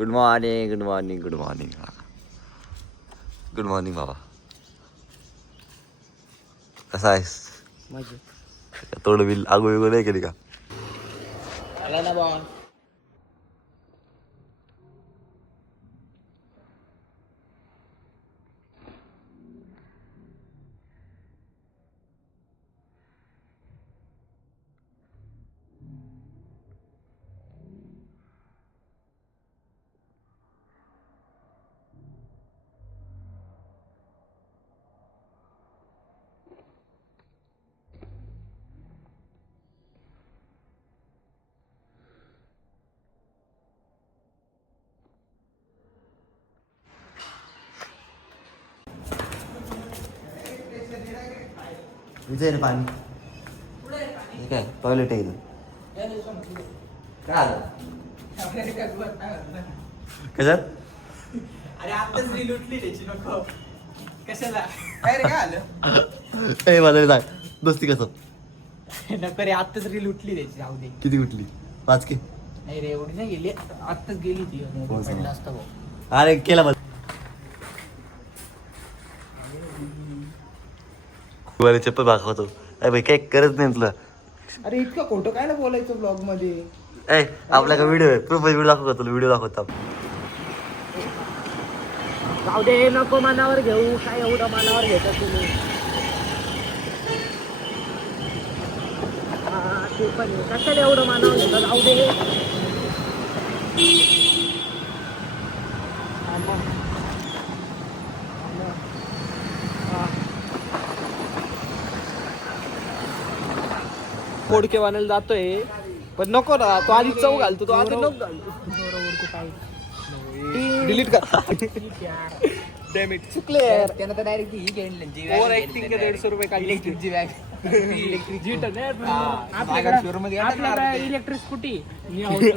Good morning good morning good morning. Good morning बाबा. कसा आहेस? तोड बिल आगो बिगो नाही केली का? आला ना बॉल. इथे रे पाणी. काय टॉयलेट आहे इथं. काय आलं कशात? अरे आताच रील उठली त्याची नको कशाला काय रे काय आलं ए मला सांग दोस्ती कसं? नको रे आताच रील उठली त्याची जाऊ दे. किती कुठली? 5 के? नाही रे एवढी नाही गेली आताच गेली ती हो, पडला असता भाऊ. अरे केला बघ. चप्पल दाखवतो. अरे भाई काय करत नाही तुला. अरे इतकं खोटं काय ना बोलायचं ब्लॉग मध्ये. ए आपला का व्हिडिओ आहे प्रोफाईल व्हिडिओ दाखव का तुला व्हिडिओ दाखवता. जाऊ दे नको मनावर घेऊ काय एवढं मनावर घेता तुम्ही. हा ते पण आहे. कशाला एवढं मनावर घेता जाऊ दे. पोडके वानायला जातोय पण नको ना तो आधी चव घालतो तो आधी नको घालतो. डिलीट कर. डॅमेट चुकले यार. त्यानं तर डायरेक्ट ही घेतली ओव्हर ऍक्टिंग के 150 रुपये काढली इलेक्ट्रिकची बॅग. आपल्याकडे इलेक्ट्रिक स्कूटी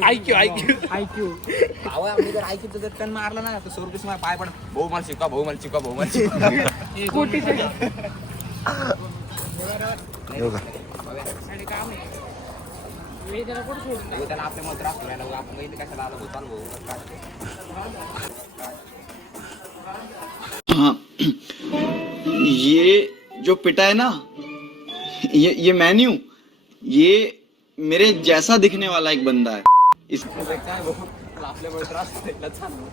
आयक्यू आम्ही जर आयक्यूचं जर टन मारला ना तर 100 रुपये पाय पड भाऊ मला शिकवा भाऊ मला शिकवा भाऊ मला शिकवा. स्कूटीचे काम आहे त्याला आपल्या मत राखतो आपण इथे कशाला आलो चालू. ये जो पिटा है ना ये मैं नहीं हूँ. ये मेरे जैसा दिखने वाला एक बंदा है. इस काय भाऊ आपल्यामुळे त्रास द्यायला चालू.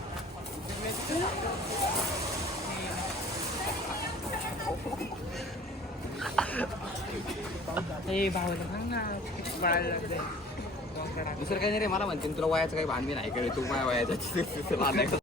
दुसरं काही नाही रे मला म्हणते तुला वयाचं काही भांडणी नाही करे तू माझ्या वयाचा